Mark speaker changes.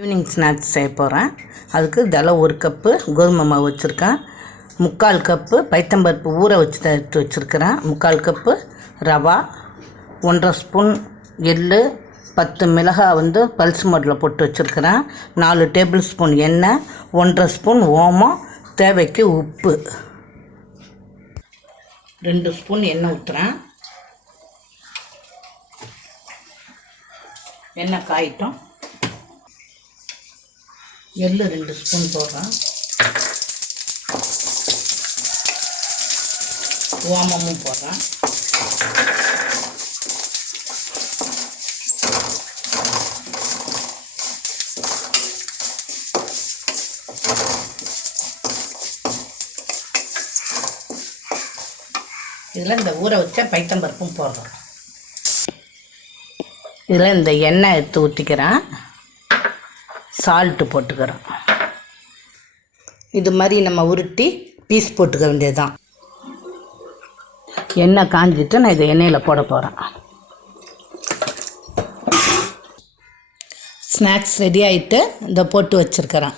Speaker 1: Evening snacks செய்ய போகிறேன் அதுக்கு தலை ஒரு கப்பு கோதுமை மாவு வச்சுருக்கேன். முக்கால் கப்பு பைத்தம்பருப்பு ஊற வச்சு எடுத்து வச்சுருக்கிறேன். முக்கால் கப்பு ரவா ஒன்றரை ஸ்பூன் எள் பத்து மிளகாய் வந்து பல்ஸ் மோட்டில் போட்டு வச்சுருக்கிறேன். நாலு டேபிள் ஸ்பூன் எண்ணெய் ஒன்றரை ஸ்பூன் ஓமம் தேவைக்கு உப்பு. ரெண்டு ஸ்பூன் எண்ணெய் ஊற்றுறேன் எண்ணெய் காயிட்டோம். எள்ளு ரெண்டு ஸ்பூன் போடுறேன். ஓமமும் போடுறேன். இதில் இந்த ஊற வச்ச பைத்தம்பருப்பும் போடுறோம். இதில் இந்த எண்ணெய் எடுத்து ஊற்றிக்கிறேன் சால்ட்டு போட்டுக்கிறோம். இது மாதிரி நம்ம உருட்டி பீஸ் போட்டுக்க வேண்டியதுதான். எண்ணெய் காஞ்சிட்டு நான் இதை எண்ணெயில் போட போகிறேன் ஸ்நாக்ஸ் ரெடி ஆகிட்டு இந்த போட்டு வச்சுருக்கிறேன்.